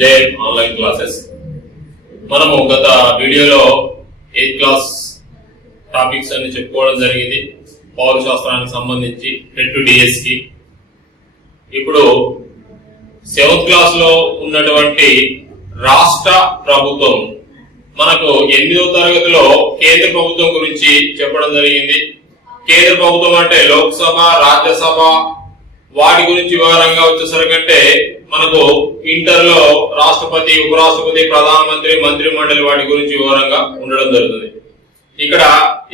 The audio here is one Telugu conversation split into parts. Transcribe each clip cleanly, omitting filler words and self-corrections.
Jain online classes. మనము గత వీడియోలో 8th క్లాస్ టాపిక్స్ అన్ని చెప్పుకోవడం జరిగింది. పౌర శాస్త్రానికి సంబంధించి హెడ్ టు డిఎస్ కి. ఇప్పుడు 7th క్లాస్ లో ఉన్నటువంటి రాష్ట్ర ప్రభుత్వం, మనకు 8వ తరగతిలో కేంద్ర ప్రభుత్వం గురించి చెప్పడం జరిగింది. కేంద్ర ప్రభుత్వం అంటే లోక్సభ, రాజ్యసభ, వాటి గురించి వివరంగా వచ్చేసరికంటే మనకు ఇంటర్ లో రాష్ట్రపతి, ఉపరాష్ట్రపతి, ప్రధానమంత్రి, మంత్రి మండలి వాటి గురించి వివరంగా ఉండడం జరుగుతుంది. ఇక్కడ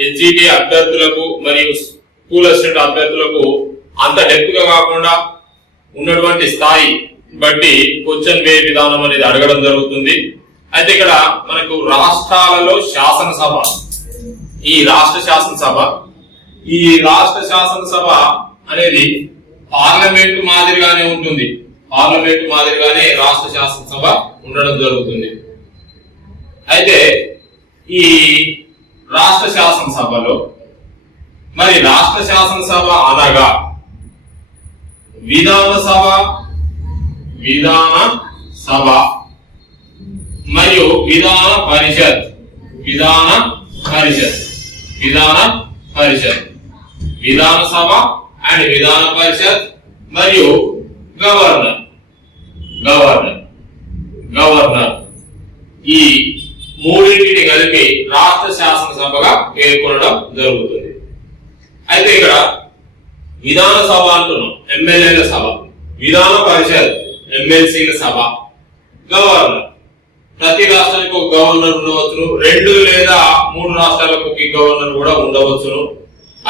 ఎస్జిటి అభ్యర్థులకు మరియు స్కూల్ అసిస్టెంట్ అభ్యర్థులకు అంత డెప్త్ గా కాకుండా ఉన్నటువంటి స్థాయి బట్టి క్వశ్చన్ వే విధానం అనేది అడగడం జరుగుతుంది. అయితే ఇక్కడ మనకు రాష్ట్రాలలో శాసనసభ, ఈ రాష్ట్ర శాసనసభ అనేది పార్లమెంట్ మాదిరిగానే ఉంటుంది. పార్లమెంట్ మాదిరిగానే రాష్ట్ర శాసనసభ ఉండడం జరుగుతుంది. అయితే ఈ రాష్ట్ర శాసనసభలో మరి రాష్ట్ర శాసనసభ అనగా విధాన సభ మరియు విధాన పరిషత్, విధాన సభ అండ్ విధాన పరిషత్ మరియు గవర్నర్ ఈ మూడింటిని కలిపి రాష్ట్ర శాసనసభగా పేర్కొనడం జరుగుతుంది. అయితే ఇక్కడ విధాన సభ అంటున్నాం, ఎమ్మెల్యేల సభ, విధాన పరిషత్ ఎమ్మెల్సీల సభ, గవర్నర్, ప్రతి రాష్ట్రానికి ఒక గవర్నర్ ఉండవచ్చును, 2 లేదా 3 రాష్ట్రాలకు ఒక గవర్నర్ కూడా ఉండవచ్చును.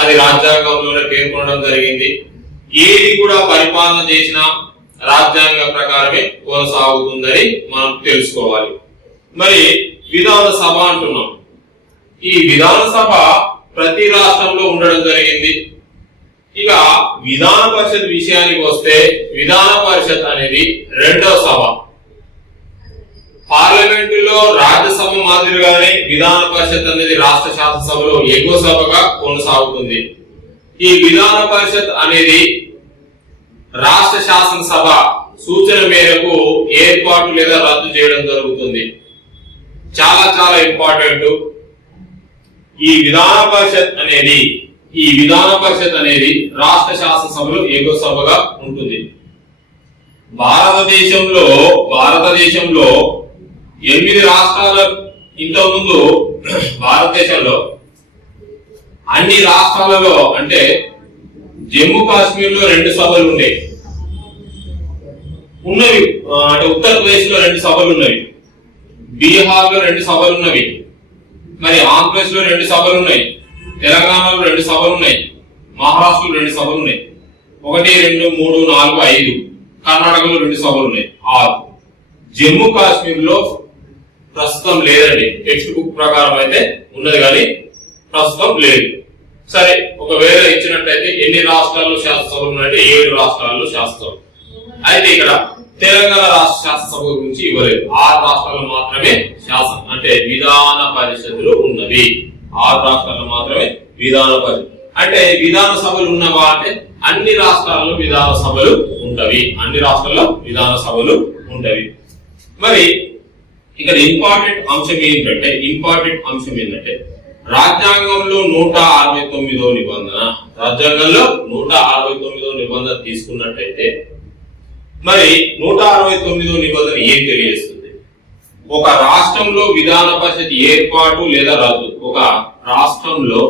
అది రాజ్యాంగంలోనే పేర్కొనడం జరిగింది. ఏది కూడా పరిపాలన చేసినా రాజ్యాంగ ప్రకారమే కొనసాగుతుందని మనం తెలుసుకోవాలి. మరి విధాన సభ అంటున్నాం, ఈ విధాన సభ ప్రతి రాష్ట్రంలో ఉండడం జరిగింది. ఇక విధాన పరిషత్ విషయానికి వస్తే విధాన పరిషత్ అనేది 2వ సభ. పార్లమెంటులో రాజ్యసభ మాదిరిగానే విధాన పరిషత్ అనేది రాష్ట్ర శాసనసభలో ఎగువ సభగా కొనసాగుతుంది. ఈ విధాన పరిషత్ అనేది రాష్ట్ర శాసనసభ సూచన మేరకు ఏర్పాటు లేదా రద్దు చేయడం జరుగుతుంది. చాలా చాలా ఇంపార్టెంట్. ఈ విధాన పరిషత్ అనేది రాష్ట్ర శాసనసభలో ఎగువ సభగా ఉంటుంది. భారతదేశంలో 8 రాష్ట్రాల, ఇంతకుముందు భారతదేశంలో అన్ని రాష్ట్రాలలో అంటే జమ్మూ కాశ్మీర్ లో 2 సభలు ఉన్నవి. అంటే ఉత్తరప్రదేశ్ లో 2 సభలు ఉన్నవి, బీహార్ లో 2 సభలు ఉన్నవి, మరి ఆంధ్రప్రదేశ్ లో 2 సభలు ఉన్నాయి, తెలంగాణలో 2 సభలు ఉన్నాయి, మహారాష్ట్రలో 2 సభలు ఉన్నాయి, 1, 2, 3, 4, 5, కర్ణాటకలో 2 సభలు ఉన్నాయి, 6. జమ్మూ కాశ్మీర్ లో ప్రస్తుతం లేదండి. టెక్స్ట్ బుక్ ప్రకారం అయితే ఉన్నది కానీ ప్రస్తుతం లేదు. సరే, ఒకవేళ ఇచ్చినట్టయితే ఎన్ని రాష్ట్రాల్లో శాసనసభలు ఉన్నాయంటే 7 రాష్ట్రాల్లో శాసనసభ. అయితే ఇక్కడ తెలంగాణ రాష్ట్ర శాసనసభ గురించి ఇవ్వలేదు. 6 రాష్ట్రాల్లో మాత్రమే అంటే విధాన పరిషత్తులు ఉన్నవి. 6 రాష్ట్రాల్లో మాత్రమే విధాన పరిషత్. అంటే విధాన సభలు ఉన్నవా అంటే అన్ని రాష్ట్రాల్లో విధాన సభలు ఉంటవి. మరి ఇక్కడ ఇంపార్టెంట్ అంశం ఏంటంటే రాజ్యాంగంలో 169వ నిబంధన తీసుకున్నట్టయితే మరి 169వ నిబంధన ఏం తెలియజేస్తుంది? ఒక రాష్ట్రంలో విధాన పరిషత్ ఏర్పాటు లేదా రద్దు, ఒక రాష్ట్రంలో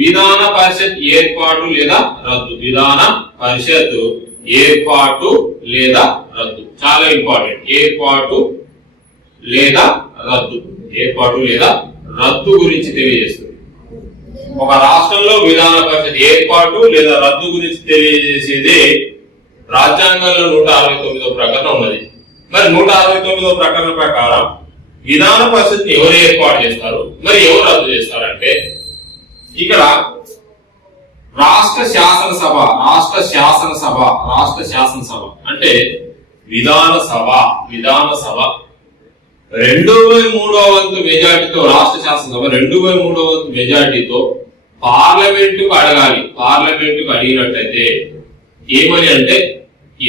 విధాన పరిషత్ ఏర్పాటు లేదా రద్దు, విధాన పరిషత్ ఏర్పాటు లేదా రద్దు, చాలా ఇంపార్టెంట్. ఏర్పాటు లేదా రద్దు గురించి తెలియజేస్తుంది. ఒక రాష్ట్రంలో విధాన పరిషత్ ఏర్పాటు లేదా రద్దు గురించి తెలియజేసేది రాజ్యాంగంలో 169వ ప్రకటన ఉన్నది. మరి 169వ ప్రకటన ప్రకారం విధాన పరిషత్ ఎవరు ఏర్పాటు చేస్తారు, మరి ఎవరు రద్దు చేస్తారంటే ఇక్కడ రాష్ట్ర శాసనసభ అంటే విధాన సభ 2/3 వంతు మెజార్టీతో, రాష్ట్ర శాసనసభ 2/3 వంతు మెజార్టీతో పార్లమెంటుకు అడగాలి. పార్లమెంటుకు అడిగినట్టయితే ఏమని అంటే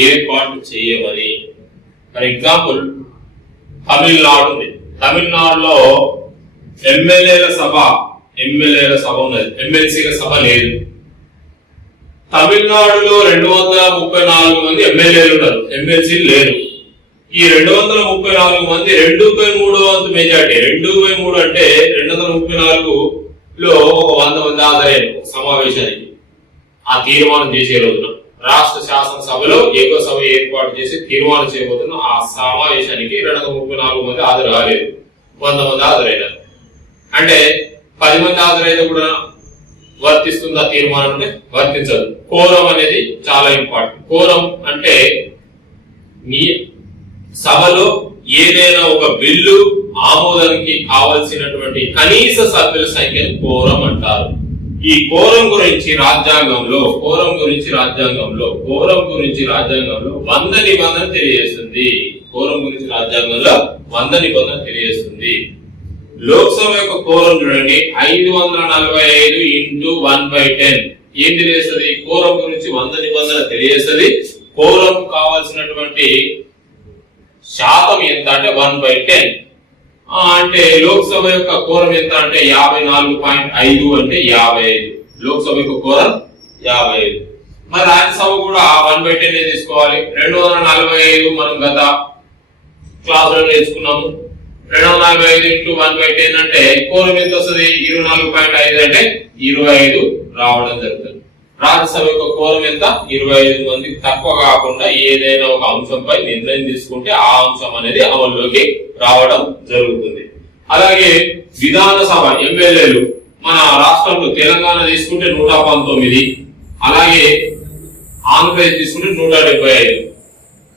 ఏర్పాటు చేయమని. ఫర్ ఎగ్జాంపుల్ తమిళనాడు ఉంది. తమిళనాడులో ఎమ్మెల్యేల సభ ఉన్నది, ఎమ్మెల్సీల సభ లేదు. తమిళనాడులో 234 మంది ఎమ్మెల్యేలు ఉన్నారు, ఎమ్మెల్సీలు లేరు. ఈ 234 మంది 2/3 వంతు మెజార్టీ. 2/3 అంటే 234లో ఒక 100 మంది హాజరయ్యారు సమావేశానికి. ఆ తీర్మానం చేసే రోజున రాష్ట్ర శాసనసభలో ఏకో సభ ఏర్పాటు చేసి తీర్మానం చేయబోతున్న ఆ సమావేశానికి 234 మంది హాజరు కాలేదు, 100 మంది హాజరైనారు. అంటే 10 మంది హాజరైతే కూడా వర్తిస్తుందా తీర్మానం అంటే వర్తించదు. కోరం అనేది చాలా ఇంపార్టెంట్. కోరం అంటే మీ సభలో ఏదైనా ఒక బిల్లు ఆమోదానికి కావలసినటువంటి కనీస సభ్యుల సంఖ్యను కోరం అంటారు. ఈ కోరం గురించి రాజ్యాంగంలో 100 నిబంధన తెలియజేస్తుంది. కోరం గురించి రాజ్యాంగంలో 100 నిబంధన తెలియజేస్తుంది. లోక్సభ యొక్క కోరం చూడండి, 545 × 1/10. ఏం తెలియజేస్తుంది? కోరం గురించి 100 నిబంధన తెలియజేస్తుంది. కోరం కావాల్సినటువంటి శాతం ఎంత అంటే 1/10. అంటే లోక్సభ యొక్క కోరం ఎంత అంటే 54.5 అంటే 55. లోక్సభ యొక్క కోరం 55. మరి రాజ్యసభ కూడా 1/10 తీసుకోవాలి. 245 మనం గత క్లాసులో నేర్చుకున్నాము. 245 × 1/10 అంటే కోరం ఎంత వస్తుంది? 24.5 అంటే 25 రావడం జరుగుతుంది. రాజ్యసభ యొక్క కోరం ఎంత? 25 మంది తక్కువ కాకుండా ఏదైనా ఒక అంశంపై నిర్ణయం తీసుకుంటే ఆ అంశం అనేది అమల్లోకి రావడం జరుగుతుంది. అలాగే విధానసభ ఎమ్మెల్యేలు మన రాష్ట్రంలో తెలంగాణ తీసుకుంటే 119, అలాగే ఆంధ్రప్రదేశ్ తీసుకుంటే 175.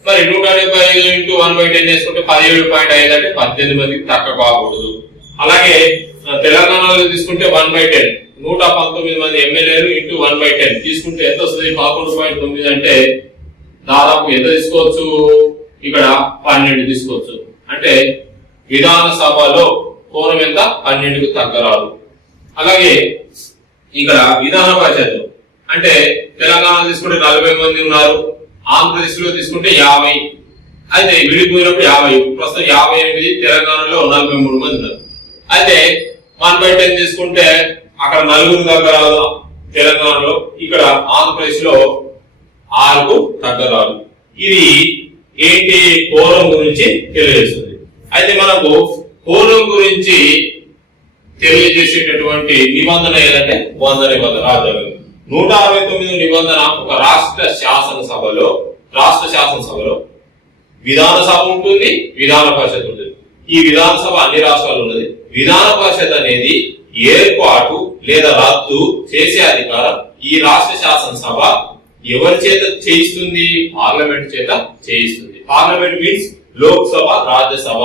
మరి 175 × 1/10 చేసుకుంటే 17.5 అంటే 18 మందికి తక్కువ కాకూడదు. అలాగే తెలంగాణలో తీసుకుంటే 1/10, 119 మంది ఎమ్మెల్యేలు × 1/10 తీసుకుంటే ఎంత వస్తుంది? 11.9 అంటే దాదాపు ఎంత తీసుకోవచ్చు? ఇక్కడ 12 తీసుకోవచ్చు. అంటే విధానసభలో కోరం ఎంత? 12కు తగ్గరాదు. అలాగే ఇక్కడ విధాన పరిషత్ అంటే తెలంగాణ తీసుకుంటే 40 మంది ఉన్నారు, ఆంధ్రప్రదేశ్ లో తీసుకుంటే 50. అయితే విడిపోయినప్పుడు 50, ప్రస్తుతం 58, తెలంగాణలో 43 మంది ఉన్నారు. అయితే 1/10 తీసుకుంటే అక్కడ 4 తగ్గరాదు తెలంగాణలో, ఇక్కడ ఆంధ్రప్రదేశ్ లో 6కు తగ్గరాదు. ఇది ఏంటి? కోరం గురించి తెలియజేస్తుంది. అయితే మనకు కోరం గురించి తెలియజేసేటటువంటి నిబంధన ఏదంటే 100 నిబంధన. రాజ్యాంగం 169 నిబంధన ఒక రాష్ట్ర శాసనసభలో విధానసభ ఉంటుంది, విధాన పరిషత్ ఉంటుంది. ఈ విధానసభ అన్ని రాష్ట్రాల్లో ఉన్నది. విధాన పరిషత్ అనేది ఏర్పాటు లేదా రద్దు చేసే అధికారం ఈ రాష్ట్ర శాసనసభ ఎవరి చేత చేయిస్తుంది? పార్లమెంట్ చేత చేయిస్తుంది. పార్లమెంట్ మీన్స్ లోక్సభ, రాజ్యసభ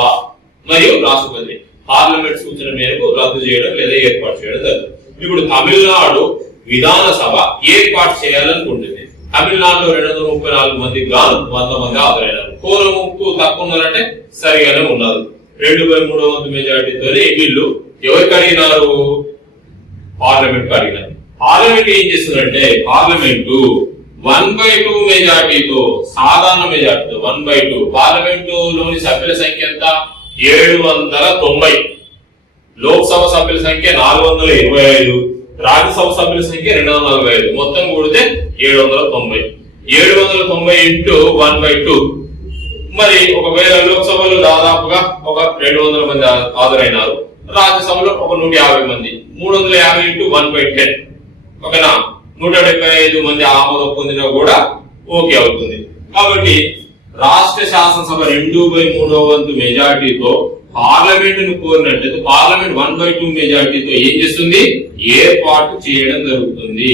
మరియు రాష్ట్రపతి. పార్లమెంట్ సూచన మేరకు రద్దు చేయడం లేదా ఏర్పాటు చేయడం జరుగుతుంది. ఇప్పుడు తమిళనాడు విధానసభ ఏర్పాటు చేయాలనుకుంటుంది. తమిళనాడులో 234 మందికి గాను 100 మంది హాజరైనారు. కోరంకు తక్కువ ఉన్నారంటే సరిగానే ఉన్నారు. 2/3 వంతు మెజార్టీతో వీళ్ళు ఎవరికి అడిగినారు? పార్లమెంట్ అడిగినారు. పార్లమెంట్ ఏం చేస్తుందంటే పార్లమెంటు 1/2 మెజార్టీతో, సాధారణ మెజార్టీతో 1/2. పార్లమెంటు లోని సభ్యుల సంఖ్య ఎంత? 790. లోక్సభ సభ్యుల సంఖ్య 425, రాజ్యసభ సభ్యుల సంఖ్య 245. మొత్తం కూడితే 790. 790 × 1/2. మరి ఒకవేళ లోక్సభలో దాదాపుగా ఒక 200 మంది హాజరైనారు, రాజ్యసభలో ఒక 150 మంది, 350 × 1/10. ఓకేనా? 175 మంది ఆమోదం పొందినా కూడా ఓకే అవుతుంది. కాబట్టి రాష్ట్ర శాసనసభ 2/3 వంతు మెజార్టీతో పార్లమెంట్ ను కోరినట్లయితే పార్లమెంట్ 1/2 మెజార్టీతో ఏం చేస్తుంది? ఏర్పాటు చేయడం జరుగుతుంది.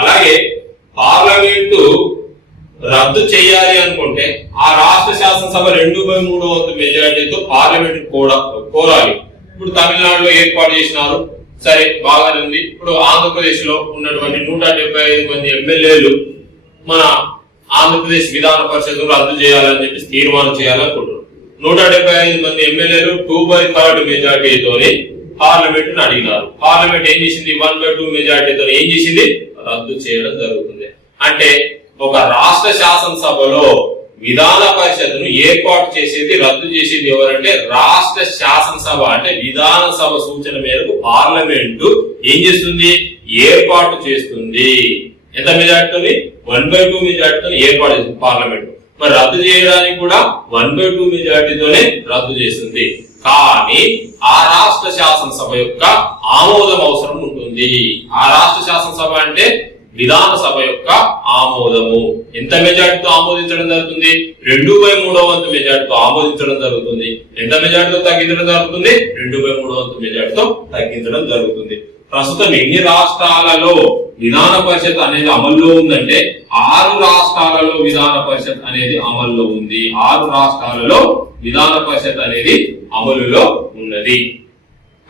అలాగే పార్లమెంటు రద్దు చేయాలి అనుకుంటే ఆ రాష్ట్ర శాసనసభ 2/3 వంతు మెజార్టీతో పార్లమెంట్ కూడా కోరాలి. ఇప్పుడు తమిళనాడులో ఏర్పాటు చేసినారు, సరే బాగానే ఉంది. ఇప్పుడు ఆంధ్రప్రదేశ్ లో ఉన్నటువంటి 175 మంది ఎమ్మెల్యేలు మన ఆంధ్రప్రదేశ్ విధాన పరిషత్ రద్దు చేయాలని చెప్పి తీర్మానం చేయాలనుకుంటున్నారు. 175 మంది ఎమ్మెల్యేలు 2/3 మెజార్టీతో పార్లమెంట్ ను అడిగినారు. పార్లమెంట్ ఏం చేసింది? 1/2 మెజార్టీతో ఏం చేసింది? రద్దు చేయడం జరుగుతుంది. అంటే ఒక రాష్ట్ర శాసనసభలో విధాన పరిషత్తును ఏర్పాటు చేసేది, రద్దు చేసేది ఎవరంటే రాష్ట్ర శాసనసభ. అంటే విధానసభ సూచన మేరకు పార్లమెంటు ఏం చేస్తుంది? ఏర్పాటు చేస్తుంది. ఎంత మెజార్టీతోని? 1/2 మెజార్టీతో ఏర్పాటు చేస్తుంది పార్లమెంట్. మరి రద్దు చేయడానికి కూడా 1/2 మెజార్టీతోనే రద్దు చేస్తుంది. కానీ ఆ రాష్ట్ర శాసనసభ యొక్క ఆమోదం అవసరం ఉంటుంది. ఆ రాష్ట్ర శాసనసభ అంటే విధానసభ యొక్క ఆమోదము. ఎంత మెజార్టీతో ఆమోదించడం జరుగుతుంది? 2/3 మెజార్టీతో ఆమోదించడం జరుగుతుంది. ఎంత మెజార్టీతో తగ్గించడం జరుగుతుంది? 2/3 మెజార్టీతో తగ్గించడం జరుగుతుంది. ప్రస్తుతం ఎన్ని రాష్ట్రాలలో విధాన పరిషత్ అనేది అమల్లో ఉందంటే 6 రాష్ట్రాలలో విధాన పరిషత్ అనేది అమల్లో ఉంది. 6 రాష్ట్రాలలో విధాన పరిషత్ అనేది అమలులో ఉన్నది.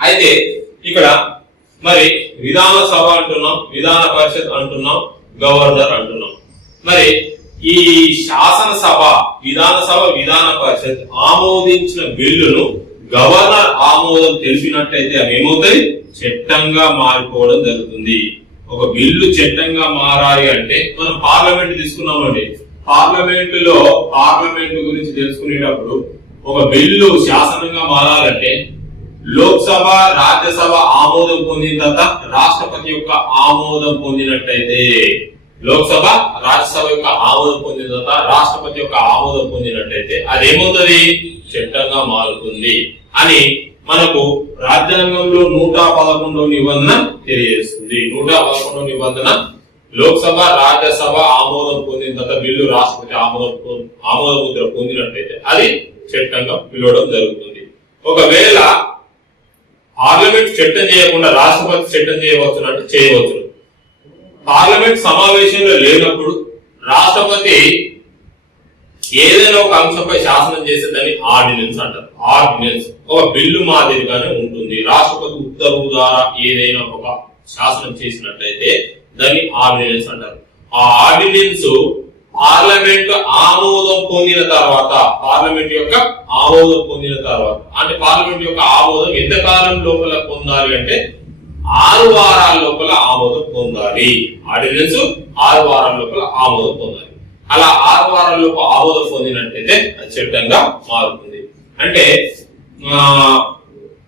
అయితే ఇక్కడ మరి విధాన సభ అంటున్నాం, విధాన పరిషత్ అంటున్నాం, గవర్నర్ అంటున్నాం. మరి ఈ శాసనసభ, విధానసభ, విధాన పరిషత్ ఆమోదించిన బిల్లును గవర్నర్ ఆమోదం తెలిపినట్లయితే అవి ఏమవుతాయి? చట్టంగా మారిపోవడం జరుగుతుంది. ఒక బిల్లు చట్టంగా మారాలి అంటే మనం పార్లమెంట్ తీసుకున్నామండి. పార్లమెంట్ గురించి తెలుసుకునేటప్పుడు ఒక బిల్లు శాసనంగా మారాలంటే లోక్సభ, రాజ్యసభ ఆమోదం పొందిన తర్వాత రాష్ట్రపతి యొక్క ఆమోదం పొందినట్లయితే, లోక్సభ, రాజ్యసభ యొక్క ఆమోదం పొందిన తర్వాత రాష్ట్రపతి యొక్క ఆమోదం పొందినట్లయితే అదేమవుతుంది? చట్టంగా మారుతుంది అని మనకు రాజ్యాంగంలో 111వ నిబంధన తెలియజేస్తుంది. 111వ నిబంధన లోక్సభ, రాజ్యసభ ఆమోదం పొందిన తర్వాత బిల్లు రాష్ట్రపతి ఆమోద ముద్ర పొందినట్లయితే అది చట్టంగా పిలవడం జరుగుతుంది. ఒకవేళ పార్లమెంట్ చట్టం చేయకుండా రాష్ట్రపతి చట్టం చేయవచ్చు అంటే చేయవచ్చు. పార్లమెంట్ సమావేశంలో లేనప్పుడు రాష్ట్రపతి ఏదైనా ఒక అంశంపై శాసనం చేసేదాన్ని ఆర్డినెన్స్ అంటారు. ఆర్డినెన్స్ ఒక బిల్లు మాదిరిగానే ఉంటుంది. రాష్ట్రపతి ఉత్తర్వు ద్వారా ఏదైనా ఒక శాసనం చేసినట్లయితే దాన్ని ఆర్డినెన్స్ అంటారు. ఆ ఆర్డినెన్స్ పార్లమెంట్ ఆమోదం పొందిన తర్వాత, పార్లమెంట్ యొక్క ఆమోదం పొందిన తర్వాత, అంటే పార్లమెంట్ యొక్క ఆమోదం ఎంత కాలం లోపల పొందాలి అంటే 6 వారాల లోపల ఆమోదం పొందాలి. ఆర్డినెన్స్ 6 వారాల లోపల ఆమోదం పొందాలి. అలా 6 వారాల లోపల ఆమోదం పొందినట్లయితే అది చట్టంగా మారుతుంది. అంటే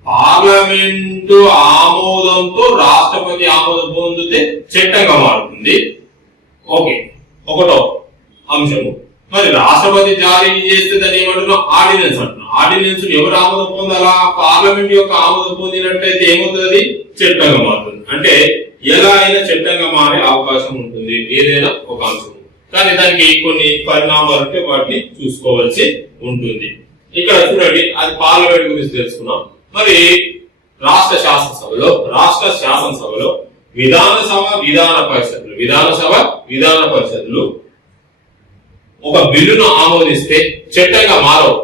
పార్లమెంటు ఆమోదంతో రాష్ట్రపతి ఆమోదం పొందితే చట్టంగా మారుతుంది. ఓకే, ఒకటో అంశము. మరి రాష్ట్రపతి జారీ చేస్తే దాన్ని ఏమంటున్నాం? ఆర్డినెన్స్ అంటున్నాం. ఆర్డినెన్స్ ఎవరు ఆమోదం పొందాలా? పార్లమెంట్ యొక్క ఆమోదం పొందినట్లయితే ఏమవుతుంది? చట్టంగా మారుతుంది. అంటే ఎలా అయినా చట్టంగా మారే అవకాశం ఉంటుంది ఏదైనా ఒక అంశం. కానీ దానికి కొన్ని పరిణామాలు ఉంటే వాటిని చూసుకోవాల్సి ఉంటుంది. ఇక్కడ చూడండి, అది పార్లమెంట్ గురించి తెలుసుకున్నాం. మరి రాష్ట్ర శాసనసభలో విధానసభ, విధాన పరిషత్తులు ఒక బిల్లును ఆమోదిస్తే చట్టంగా మారవు.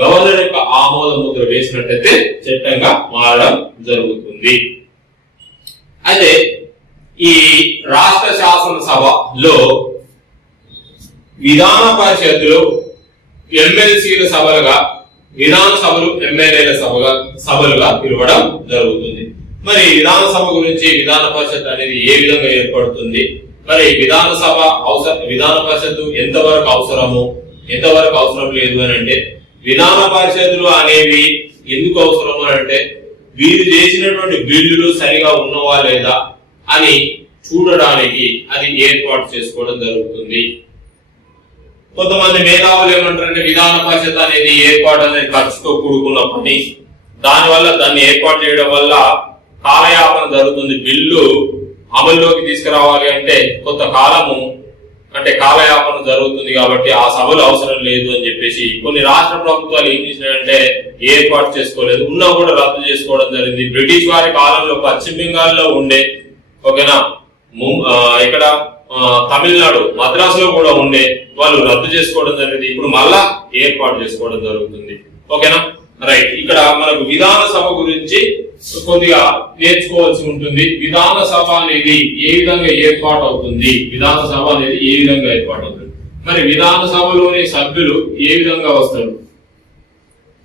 గవర్నర్ యొక్క ఆమోద ముద్ర వేసినట్లయితే చట్టంగా మారడం జరుగుతుంది. అయితే ఈ రాష్ట్ర శాసనసభలో విధాన పరిషత్తులు ఎమ్మెల్సీల సభలుగా, విధానసభలు ఎమ్మెల్యేల సభలుగా పిలవడం జరుగుతుంది. మరి విధానసభ గురించి విధాన పరిషత్ అనేది ఏ విధంగా ఏర్పడుతుంది? మరి విధాన పరిషత్తు ఎంతవరకు అవసరము, ఎంతవరకు అవసరం లేదు అని అంటే, విధాన పరిషత్తులు అనేవి ఎందుకు అవసరం అని అంటే వీరు చేసినటువంటి బిల్లులు సరిగా ఉన్నవా లేదా అని చూడడానికి అది ఏర్పాటు చేసుకోవడం జరుగుతుంది. కొంతమంది మేధావులు ఏమంటారంటే విధాన పరిషత్ అనేది ఏర్పాటు అనేది ఖర్చుతో కూడుకున్న పని, దానివల్ల దాన్ని ఏర్పాటు చేయడం వల్ల కాలయాపన జరుగుతుంది. బిల్లు అమల్లోకి తీసుకురావాలి అంటే కొంత కాలము, అంటే కాలయాపన జరుగుతుంది కాబట్టి ఆ సభలు అవసరం లేదు అని చెప్పేసి కొన్ని రాష్ట్ర ప్రభుత్వాలు ఏం చేసినాయంటే ఏర్పాటు చేసుకోలేదు, ఉన్నా కూడా రద్దు చేసుకోవడం జరిగింది. బ్రిటిష్ వారి కాలంలో పశ్చిమ బెంగాల్లో ఉండే, ఓకేనా, ఇక్కడ తమిళనాడు మద్రాసులో కూడా ఉండే, వాళ్ళు రద్దు చేసుకోవడం జరిగింది. ఇప్పుడు మళ్ళా ఏర్పాటు చేసుకోవడం జరుగుతుంది. ఓకేనా, రైట్. ఇక్కడ మనకు విధాన సభ గురించి కొద్దిగా నేర్చుకోవాల్సి ఉంటుంది. విధాన సభ అనేది ఏ విధంగా ఏర్పాటు అవుతుంది, విధాన సభ అనేది ఏ విధంగా ఏర్పాటు అవుతుంది, మరి విధాన సభలోని సభ్యులు ఏ విధంగా వస్తారు,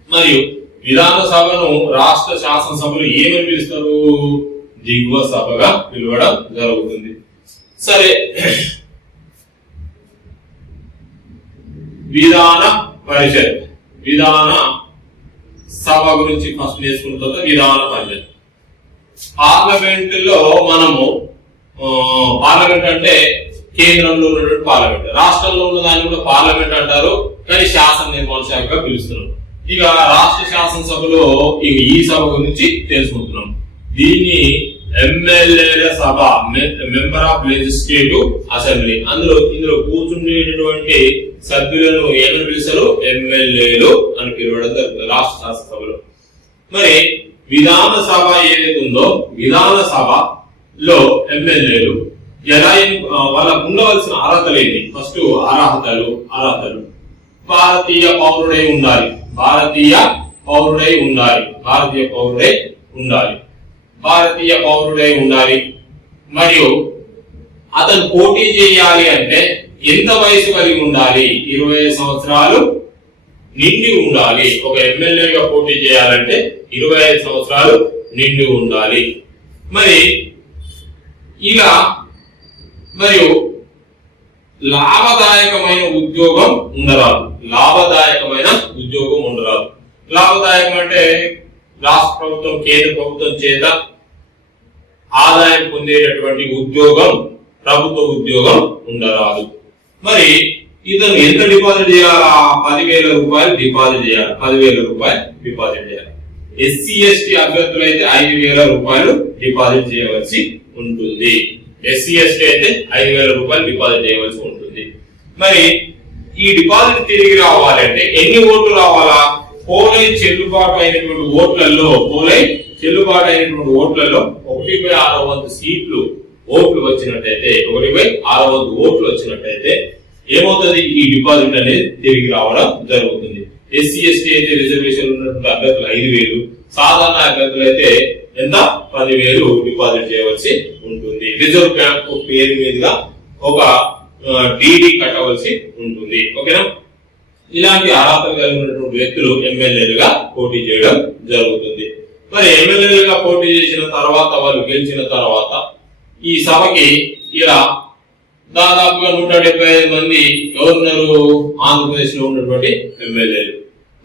మరియు విధాన సభను రాష్ట్ర శాసనసభలు ఏమని పిలుస్తారు? దిగువ సభగా పిలవడం జరుగుతుంది. సరే, విధాన పరిషత్, విధాన సభ గురించి ఫస్ట్ నేర్చుకున్న తర్వాత విధాన పరిషత్. పార్లమెంట్ లో మనము పార్లమెంట్ అంటే కేంద్రంలో ఉన్నటువంటి పార్లమెంట్, రాష్ట్రంలో ఉన్న దాన్ని కూడా పార్లమెంట్ అంటారు, కానీ శాసన నిర్మాణ శాఖగా పిలుస్తున్నారు. ఇక రాష్ట్ర శాసనసభలో ఈ సభ గురించి తెలుసుకుంటున్నాం. దీన్ని ఎమ్మెల్యేల సభ, మెంబర్ ఆఫ్ లెజిస్లేటివ్ అసెంబ్లీ. ఇందులో కూర్చుండేటటువంటి సభ్యులను ఏమని పిలుస్తారు? ఎమ్మెల్యేలు అని పిలవడం జరుగుతుంది రాష్ట్ర శాసనసభలో. మరి విధాన సభ ఏదైతే ఉందో, విధాన సభలో ఎమ్మెల్యేలు ఎలా వాళ్ళకు ఉండవలసిన అర్హతలు ఏంటి? ఫస్ట్ అర్హతలు భారతీయ పౌరుడై ఉండాలి, భారతీయ పౌరుడై ఉండాలి, భారతీయ పౌరుడై ఉండాలి, భారతీయ పౌరుడై ఉండాలి. మరియు అతను పోటీ చేయాలి అంటే ఎంత వయసు కలిగి ఉండాలి? 25 సంవత్సరాలు నిండి ఉండాలి. ఒక ఎమ్మెల్యేగా పోటీ చేయాలంటే 25 సంవత్సరాలు నిండి ఉండాలి. మరి ఇలా మరియు లాభదాయకమైన ఉద్యోగం ఉండరాదు, లాభదాయకమైన ఉద్యోగం ఉండరాదు. లాభదాయకం అంటే రాష్ట్ర ప్రభుత్వం, కేంద్ర ప్రభుత్వం చేత ఆదాయం పొందేటటువంటి ఉద్యోగం, ప్రభుత్వ ఉద్యోగం ఉండరాదు. మరి ఇతను ఎంత డిపాజిట్ చేయాలా? 10,000 రూపాయలు డిపాజిట్ చేయాలి, 10,000 రూపాయలు డిపాజిట్ చేయాలి. ఎస్సీ ఎస్టీ అభ్యర్థులు అయితే 5,000 రూపాయలు డిపాజిట్ చేయవలసి ఉంటుంది. ఎస్సీ ఎస్టీ అయితే 5,000 రూపాయలు డిపాజిట్ చేయవలసి ఉంటుంది. మరి ఈ డిపాజిట్ తిరిగి రావాలంటే ఎన్ని ఓట్లు రావాలా? పోలై చెల్లుబాటు అయినటువంటి ఓట్లలో 1/6 సీట్లు ఓట్లు వచ్చినట్టయితే, 1/6 ఓట్లు వచ్చినట్టయితే ఏమవుతుంది? ఈ డిపాజిట్ అనేది తిరిగి రావడం జరుగుతుంది. ఎస్సీ ఎస్టీ అయితే రిజర్వేషన్ ఉన్నటువంటి అభ్యర్థులు 5,000, సాధారణ అభ్యర్థులు అయితే ఎంత? 10,000 డిపాజిట్ చేయవలసి ఉంటుంది. రిజర్వ్ బ్యాంక్ పేరు మీదుగా ఒక డిడి కట్టవలసి ఉంటుంది. ఓకేనా? ఇలాంటి అర్హతలు కలిగినటువంటి వ్యక్తులు ఎమ్మెల్యేలుగా పోటీ చేయడం జరుగుతుంది. మరి ఎమ్మెల్యేలుగా పోటీ చేసిన తర్వాత, వాళ్ళు గెలిచిన తర్వాత ఈ సభకి ఇలా దాదాపుగా 175 మంది ఎవరున్నారు? ఆంధ్రప్రదేశ్ లో ఉన్నటువంటి ఎమ్మెల్యేలు.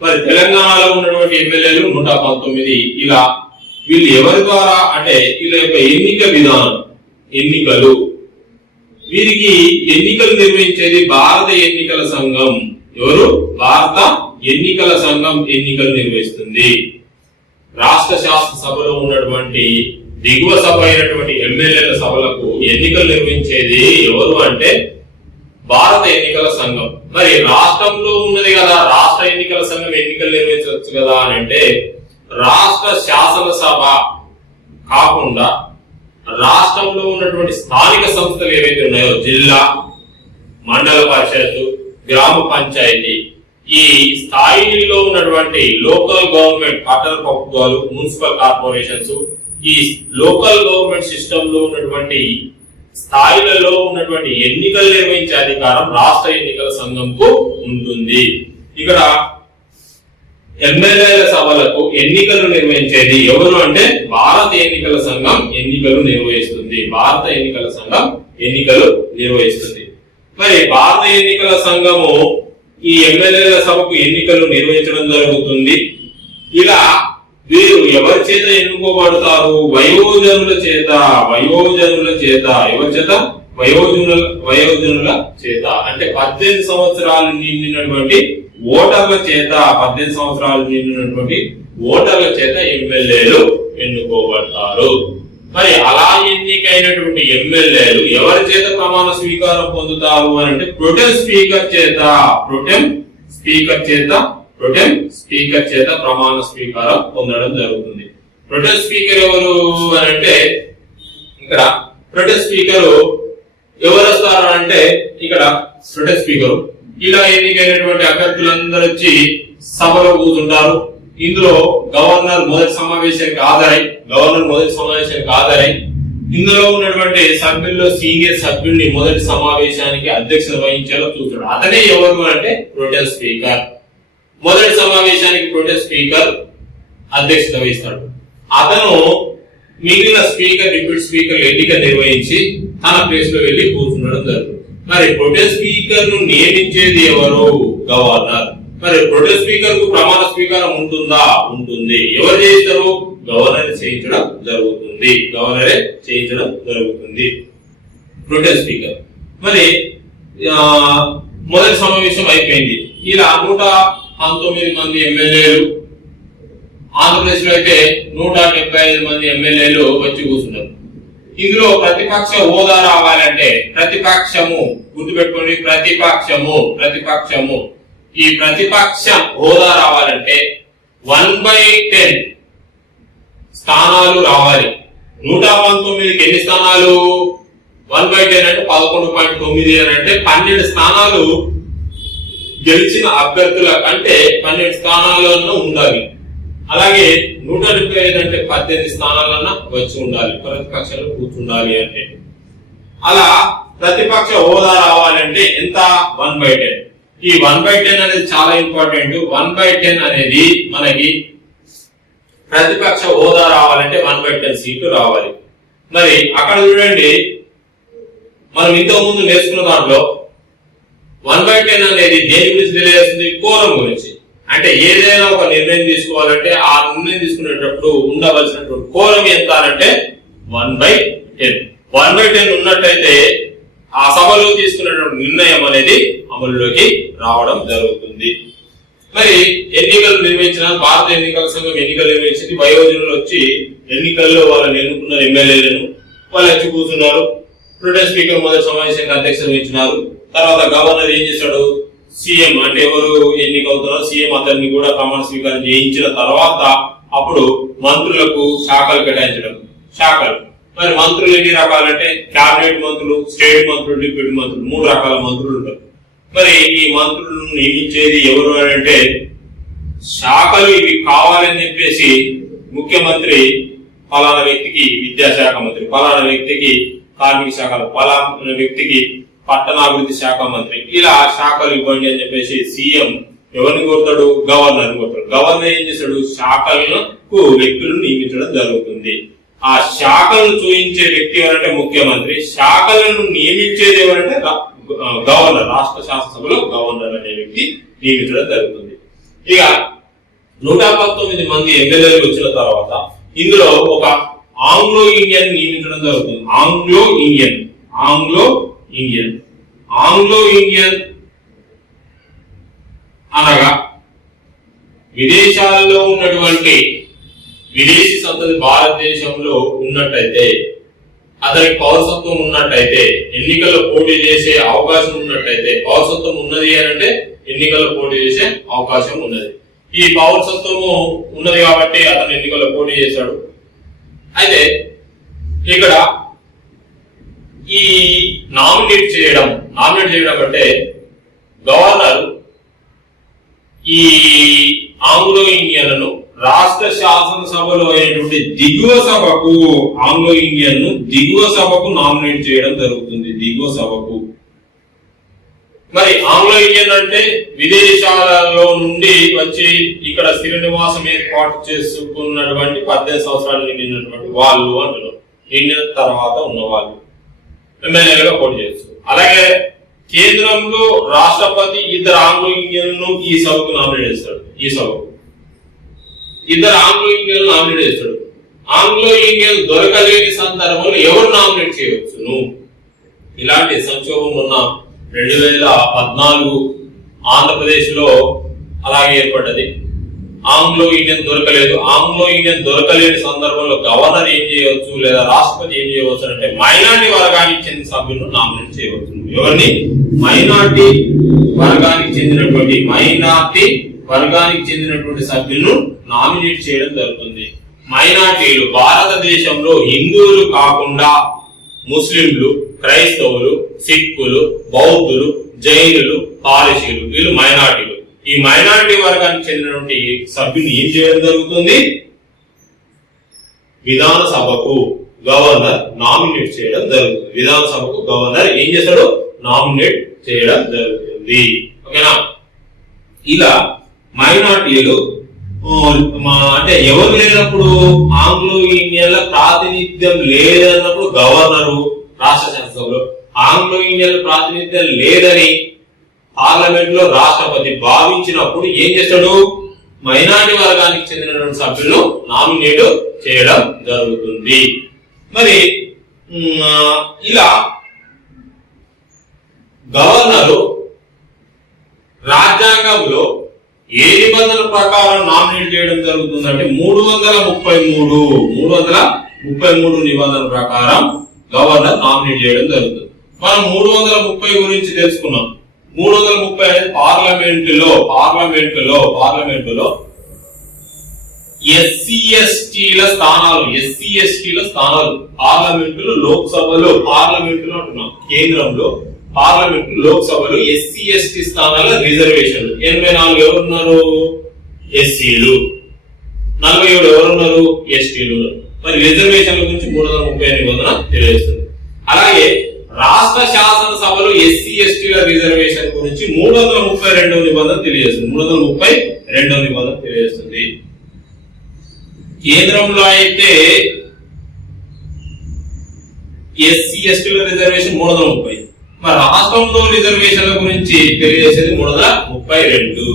మరి తెలంగాణలో ఉన్నటువంటి ఎమ్మెల్యేలు 119. ఇలా వీళ్ళు ఎవరి ద్వారా అంటే వీళ్ళ యొక్క ఎన్నిక విధానం, ఎన్నికలు, వీరికి ఎన్నికలు నిర్వహించేది భారత ఎన్నికల సంఘం. ఎవరు? భారత ఎన్నికల సంఘం ఎన్నికలు నిర్వహిస్తుంది. రాష్ట్ర శాసనసభలో ఉన్నటువంటి దిగువ సభ అయినటువంటి ఎమ్మెల్యేల సభలకు ఎన్నికలు నిర్వహించేది ఎవరు అంటే భారత ఎన్నికల సంఘం. మరి రాష్ట్రంలో ఉన్నది కదా, రాష్ట్ర ఎన్నికల సంఘం ఎన్నికలు నిర్వహించవచ్చు కదా అని అంటే, రాష్ట్ర శాసనసభ కాకుండా రాష్ట్రంలో ఉన్నటువంటి స్థానిక సంస్థలు ఏవైతే ఉన్నాయో, జిల్లా, మండల పరిషత్, గ్రామ పంచాయతీ, ఈ స్థాయిలో ఉన్నటువంటి లోకల్ గవర్నమెంట్, పట్టణ ప్రభుత్వాలు, మున్సిపల్ కార్పొరేషన్స్, ఈ లోకల్ గవర్నమెంట్ సిస్టమ్ లో ఉన్నటువంటి స్థాయిలలో ఉన్నటువంటి ఎన్నికలు నిర్వహించే అధికారం రాష్ట్ర ఎన్నికల సంఘంకు ఉంటుంది. ఇక్కడ ఎమ్మెల్యేల సభలకు ఎన్నికలు నిర్వహించేది ఎవరు అంటే భారత ఎన్నికల సంఘం ఎన్నికలు నిర్వహిస్తుంది. భారత ఎన్నికల సంఘం ఎన్నికలు నిర్వహిస్తుంది. మరి భారత ఎన్నికల సంఘము ఈ ఎమ్మెల్యేల సభకు ఎన్నికలు నిర్వహించడం జరుగుతుంది. ఇలా వీరు ఎవరి చేత ఎన్నుకోబడతారు? వయోజనుల చేత. వయోజనుల చేత. ఎవరి చేత? వయోజనుల చేత. అంటే 18 సంవత్సరాలు నిండినటువంటి ఓటర్ల చేత, 18 సంవత్సరాలు నిండినటువంటి ఓటర్ల చేత ఎమ్మెల్యేలు ఎన్నుకోబడతారు. మరి అలా ఎన్నికైనటువంటి ఎమ్మెల్యేలు ఎవరి చేత ప్రమాణ స్వీకారం పొందుతారు అని అంటే ప్రొటెం స్పీకర్ చేత. ప్రొటెం స్పీకర్ చేత ప్రమాణ స్వీకారం పొందడం జరుగుతుంది. ప్రొటెం స్పీకర్ ఎవరు అని అంటే, ఇక్కడ ప్రొటెం స్పీకర్ ఎవరు వస్తారు అంటే, ఇక్కడ ప్రొటెం స్పీకర్ ఇలా ఎన్నికైనటువంటి అభ్యర్థులందరూ వచ్చి సభలో కూర్చుంటారు. ఇందులో గవర్నర్ మొదటి సమావేశానికి హాజరై ఇందులో ఉన్నటువంటి సభ్యుల్లో సీనియర్ సభ్యుడిని మొదటి సమావేశానికి అధ్యక్షత వహించేలా చూస్తాడు. అతనే ఎవరు అంటే ప్రొటెం స్పీకర్. మొదటి సమావేశానికి ప్రొటెం స్పీకర్ అధ్యక్షత వహిస్తాడు. అతను మిగిలిన స్పీకర్, డిప్యూటీ స్పీకర్ ఎన్నిక నిర్వహించి తన ప్లేస్ లో వెళ్ళి కూర్చుండడం జరుగుతుంది. మరి ప్రొటెస్ట్ స్పీకర్ ను నియమించేది ఎవరు? గవర్నర్. మరి ప్రొటెస్ట్ స్పీకర్ కు ప్రమాణ స్వీకారం ఉంటుందా? ఉంటుంది. ఎవరు చేయిస్తారు? గవర్నర్ చేయించడం జరుగుతుంది. గవర్నరే చేయించడం జరుగుతుంది ప్రొటెస్ట్ స్పీకర్. మరి మొదటి సమావేశం అయిపోయింది. ఇలా 119 మంది ఎమ్మెల్యేలు, ఆంధ్రప్రదేశ్ లో అయితే 175 మంది ఎమ్మెల్యేలు వచ్చి కూర్చున్నారు. ఇందులో ప్రతిపక్ష హోదా రావాలంటే, ప్రతిపక్షము గుర్తుపెట్టుకోండి, ప్రతిపక్షము ఈ ప్రతిపక్ష హోదా రావాలంటే 1/10 స్థానాలు రావాలి. 119కి ఎన్ని స్థానాలు? 1/10 అంటే 11.9 అని అంటే 12 స్థానాలు గెలిచిన అభ్యర్థుల కంటే 12 స్థానాలను ఉండాలి. అలాగే 175 అంటే 18 స్థానాలన్నా వచ్చి ఉండాలి, ప్రతిపక్షంలో కూర్చుండాలి అంటే. అలా ప్రతిపక్ష హోదా రావాలంటే ఎంత? 1/10. ఈ 1/10 అనేది చాలా ఇంపార్టెంట్. 1/10 అనేది మనకి ప్రతిపక్ష హోదా రావాలంటే 1/10 సీట్లు రావాలి. మరి అక్కడ చూడండి, మనం ఇంతకు ముందు నేర్చుకున్న దాంట్లో 1/10 అనేది దేని గురించి తెలియజేస్తుంది? కోరం గురించి. అంటే ఏదైనా ఒక నిర్ణయం తీసుకోవాలంటే ఆ నిర్ణయం తీసుకునేటప్పుడు ఉండవలసినటువంటి కోరం ఎంత అంటే 1/10. 1/10 ఉన్నట్టయితే ఆ సభలో తీసుకునేటువంటి నిర్ణయం అనేది అమలులోకి రావడం జరుగుతుంది. మరి ఎన్నికలు నిర్వహించిన భారత ఎన్నికల సంఘం ఎన్నికలు నిర్వహించింది. వయోజనులు వచ్చి ఎన్నికల్లో వాళ్ళని ఎన్నుకున్న ఎమ్మెల్యేలను వాళ్ళు వచ్చి కూర్చున్నారు. ప్రొటెస్ట్ స్పీకర్ మొదటి సమావేశానికి అధ్యక్షత వహించినారు. తర్వాత గవర్నర్ ఏం చేశాడు? సీఎం అంటే ఎవరు ఎన్నికవుతున్నారో సీఎం అతన్ని కూడా ప్రమాణ స్వీకారం చేయించిన తర్వాత అప్పుడు మంత్రులకు శాఖలు కేటాయించడం. శాఖలు మరి మంత్రులు ఎన్ని రకాలంటే క్యాబినెట్ మంత్రులు, స్టేట్ మంత్రులు, డిప్యూటీ మంత్రులు, 3 రకాల మంత్రులు ఉంటారు. మరి ఈ మంత్రులను నియమించేది ఎవరు అంటే శాఖలు ఇవి కావాలని చెప్పేసి ముఖ్యమంత్రి ఫలానా వ్యక్తికి విద్యాశాఖ మంత్రి, ఫలానా వ్యక్తికి కార్మిక శాఖ, ఫలానా వ్యక్తికి పట్టణాభివృద్ధి శాఖ మంత్రి, ఇలా శాఖలు ఇవ్వండి అని చెప్పేసి సీఎం ఎవరిని కోరుతాడు? గవర్నర్ కోరుతాడు. గవర్నర్ ఏం చేస్తాడు? శాఖలకు వ్యక్తులను నియమించడం జరుగుతుంది. ఆ శాఖలను చూయించే వ్యక్తి ఎవరంటే ముఖ్యమంత్రి, శాఖలను నియమించేది ఎవరంటే గవర్నర్. రాష్ట్ర శాసనసభలో గవర్నర్ అనే వ్యక్తి నియమించడం జరుగుతుంది. ఇక 119 మంది ఎమ్మెల్యేలు వచ్చిన తర్వాత ఇందులో ఒక ఆంగ్లో ఇండియన్ నియమించడం జరుగుతుంది. ఆంగ్లో ఇండియన్ అనగా విదేశాల్లో ఉన్నటువంటి విదేశీ సంతతి భారతదేశంలో ఉన్నట్టయితే, అతనికి పౌరసత్వం ఉన్నట్టయితే, ఎన్నికల్లో పోటీ చేసే అవకాశం ఉన్నట్టయితే, పౌరసత్వం ఉన్నది అని అంటే ఎన్నికల్లో పోటీ చేసే అవకాశం ఉన్నది. ఈ పౌరసత్వము ఉన్నది కాబట్టి అతను ఎన్నికల్లో పోటీ చేశాడు. అయితే ఇక్కడ ఈ నామినేట్ చేయడం అంటే గవర్నర్ ఈ ఆంగ్లో ఇండియన్లను రాష్ట్ర శాసనసభలో అయినటువంటి దిగువ సభకు, ఆంగ్లో ఇండియన్ ను దిగువ సభకు నామినేట్ చేయడం జరుగుతుంది. దిగువ సభకు. మరి ఆంగ్లో ఇండియన్ అంటే విదేశాలలో నుండి వచ్చి ఇక్కడ స్థిర నివాసం ఏర్పాటు చేసుకున్నటువంటి 18 సంవత్సరాలు నిండినటువంటి వాళ్ళు అందులో, నిండిన తర్వాత ఉన్న వాళ్ళు ఎమ్మెల్యేలుగా పోటీ చేస్తారు. అలాగే కేంద్రంలో రాష్ట్రపతి 2 ఆంగ్లో ఇండియన్లను ఈ సభకు నామినేట్ చేస్తాడు. ఈ సభకు 2 ఆంగ్లో ఇండియన్లు నామినేట్ చేస్తాడు. ఆంగ్లో ఇండియన్ దొరకలేని సందర్భంలో ఎవరు నామినేట్ చేయవచ్చును? ఇలాంటి సంక్షోభం ఉన్న 2014 ఆంధ్రప్రదేశ్ లో అలాగే ఏర్పడ్డది. ఆంగ్లో ఇండియన్ దొరకలేదు. ఆంగ్లో ఇండియన్ దొరకలేని సందర్భంలో గవర్నర్ ఏం చేయవచ్చు లేదా రాష్ట్రపతి ఏం చేయవచ్చు అంటే మైనార్టీ వర్గానికి చెందిన సభ్యులను నామినేట్ చేయవచ్చు. ఎవరిని? మైనార్టీ వర్గానికి చెందినటువంటి సభ్యులను నామినేట్ చేయడం జరుగుతుంది. మైనార్టీలు భారతదేశంలో హిందువులు కాకుండా ముస్లింలు, క్రైస్తవులు, సిక్కులు, బౌద్ధులు, జైనులు, పారసీలు, వీళ్ళు మైనార్టీలు. ఈ మైనారిటీ వర్గానికి చెందినటువంటి సభ్యుని ఏం చేయడం జరుగుతుంది? విధానసభకు గవర్నర్ నామినేట్ చేయడం జరుగుతుంది. విధానసభకు గవర్నర్ ఏం చేస్తాడు? నామినేట్ చేయడం జరుగుతుంది. ఓకేనా? ఇలా మైనారిటీలు అంటే ఎవరు లేనప్పుడు, ఆంగ్లో ఇండియన్ల ప్రాతినిధ్యం లేదన్నప్పుడు గవర్నరు, రాష్ట్ర శాసనసభలో ఆంగ్లో ఇండియన్ ప్రాతినిధ్యం లేదని పార్లమెంట్ లో రాష్ట్రపతి భావించినప్పుడు ఏం చేస్తాడు? మైనారిటీ వర్గానికి చెందినటువంటి సభ్యులను నామినేట్ చేయడం జరుగుతుంది. మరి ఇలా గవర్నరు రాజ్యాంగంలో ఏ నిబంధనల ప్రకారం నామినేట్ చేయడం జరుగుతుందంటే 333 నిబంధనల ప్రకారం గవర్నర్ నామినేట్ చేయడం జరుగుతుంది. మనం 330 గురించి తెలుసుకున్నాం. 330 అనేది పార్లమెంటులో ఎస్సీ ఎస్టీల స్థానాలు పార్లమెంటులో లోక్సభలో అంటున్నాం, కేంద్రంలో పార్లమెంట్ లోక్సభలో ఎస్సీ ఎస్టీ స్థానాల రిజర్వేషన్లు 84 ఎవరున్నారు? ఎస్సీలు. 47 ఎవరున్నారు? ఎస్టీలు. మరి రిజర్వేషన్ల గురించి 330 నిబంధన తెలియజేస్తుంది. అలాగే రాష్ట్ర శాసనసభలో ఎస్సీ ఎస్టీల రిజర్వేషన్ గురించి 332 నిబంధన తెలియజేస్తుంది. కేంద్రంలో అయితే ఎస్సీ ఎస్టీల రిజర్వేషన్ 330. మరి రాష్ట్రంలో రిజర్వేషన్ల గురించి తెలియజేసేది 332.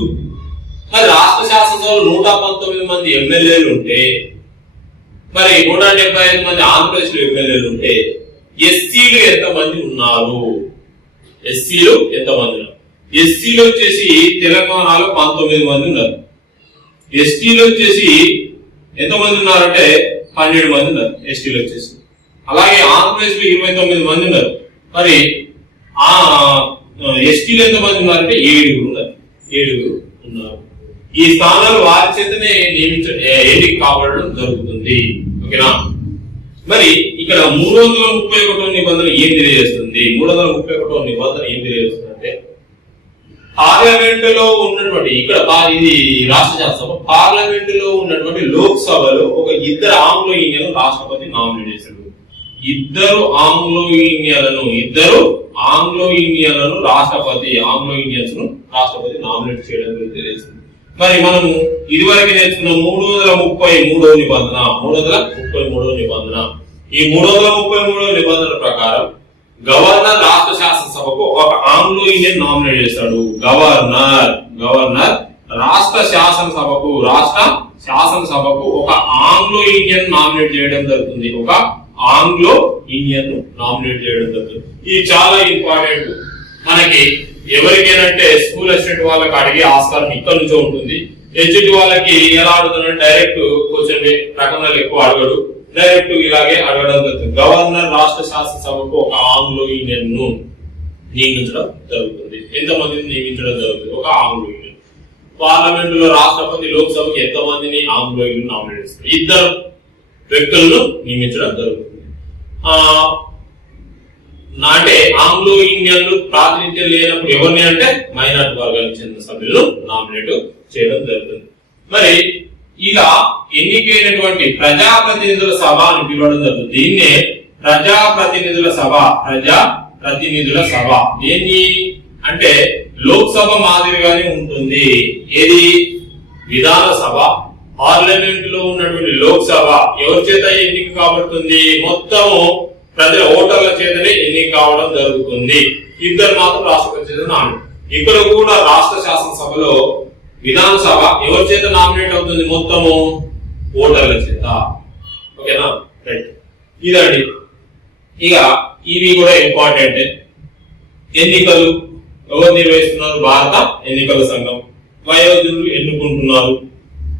మరి రాష్ట్ర శాసనసభలో 119 మంది ఎమ్మెల్యేలు ఉంటే, మరి 175 మంది ఆంధ్రప్రదేశ్ లో ఎమ్మెల్యేలు ఉంటే ఎస్సీలు ఎంతమంది ఉన్నారు? ఎస్సీలు వచ్చేసి తెలంగాణలో 19 మంది ఉన్నారు. ఎస్టీలు వచ్చేసి ఎంతమంది ఉన్నారంటే 12 మంది ఉన్నారు ఎస్టీలు వచ్చేసి. అలాగే ఆంధ్రప్రదేశ్ లో 29 మంది ఉన్నారు. మరి ఎస్టీలు ఎంతమంది ఉన్నారంటే 7 ఉన్నారు. ఈ స్థానాలు వారి చేతనే ఎన్నిక కాబడడం జరుగుతుంది. ఓకేనా? మరి ఇక్కడ 331 నిబంధన ఏం తెలియజేస్తుంది? 331 నిబంధన ఏం తెలియజేస్తుందంటే పార్లమెంటులో ఉన్నటువంటి, ఇక్కడ ఇది రాష్ట్ర శాసనసభ, పార్లమెంటులో ఉన్నటువంటి లోక్సభలో ఒక ఇద్దరు ఆంగ్లో ఇండియన్ రాష్ట్రపతి నామినేట్ చేశాడు. ఇద్దరు ఆంగ్లో ఇండియన్లను రాష్ట్రపతి నామినేట్ చేయడం తెలియజేస్తుంది. మరి మనము ఇదివరకు నేర్చుకున్న 333వ నిబంధన, ఈ 333వ నిబంధన ప్రకారం గవర్నర్ రాష్ట్ర శాసనసభకు ఒక ఆంగ్లో ఇండియన్ నామినేట్ చేస్తాడు. గవర్నర్ రాష్ట్ర శాసనసభకు ఒక ఆంగ్లో ఇండియన్ నామినేట్ చేయడం జరుగుతుంది. ఇది చాలా ఇంపార్టెంట్. మనకి ఎవరికైనా స్కూల్ అసిస్టెంట్ వాళ్ళకి అడిగే ఆస్కారం ఇక్కడ నుంచో ఉంటుంది. హెచ్డి వాళ్ళకి ఎలా అడుగుతున్నా డైరెక్ట్ క్వశ్చన్ ప్రకటనలు ఎక్కువ అడగడు, డైరెక్ట్ ఇలాగే అడగడం జరుగుతుంది. గవర్నర్ రాష్ట్ర శాసనసభకు ఒక ఆంగ్లో ఇండియన్ ను నియమించడం జరుగుతుంది. ఎంతమందిని నియమించడం జరుగుతుంది? ఒక ఆంగ్లో ఇండియన్. పార్లమెంట్ లో రాష్ట్రపతి లోక్సభకి ఎంతమందిని ఆంగ్లో ఇండియన్ నామినేట్ చేస్తారు? 2 వ్యక్తులను నియమించడం జరుగుతుంది. అంటే ఆంగ్లో ఇండియన్లు ప్రాతినిధ్యం లేనప్పుడు ఎవరిని అంటే మైనారిటీ వర్గానికి చెందిన సభ్యులను నామినేట్ చేయడం జరుగుతుంది. మరి ఇలా ఎన్నికైనటువంటి ప్రజాప్రతినిధుల సభ అని పిలవడం జరుగుతుంది. దీన్నే ప్రజాప్రతినిధుల సభ. దేన్ని అంటే లోక్సభ మాదిరిగానే ఉంటుంది. ఏది? విధాన సభ. పార్లమెంట్ లో ఉన్నటువంటి లోక్సభ ఎవరి చేత ఎన్నిక కాబడుతుంది? మొత్తము ప్రజల ఓటర్ల చేతనే ఎన్నిక కావడం జరుగుతుంది. ఇద్దరు మాత్రం రాష్ట్రపతి చేత నామినేట్. ఇక్కడ కూడా రాష్ట్ర శాసనసభలో విధాన సభ ఎవరి చేత నామినేట్ అవుతుంది? మొత్తము ఓటర్ల చేత. ఓకేనా? రైట్. ఇదండి. ఇక ఇవి కూడా ఇంపార్టెంట్. ఎన్నికలు ఎవరు నిర్వహిస్తున్నారు? భారత ఎన్నికల సంఘం. వయోజనులు ఎన్నుకుంటున్నారు.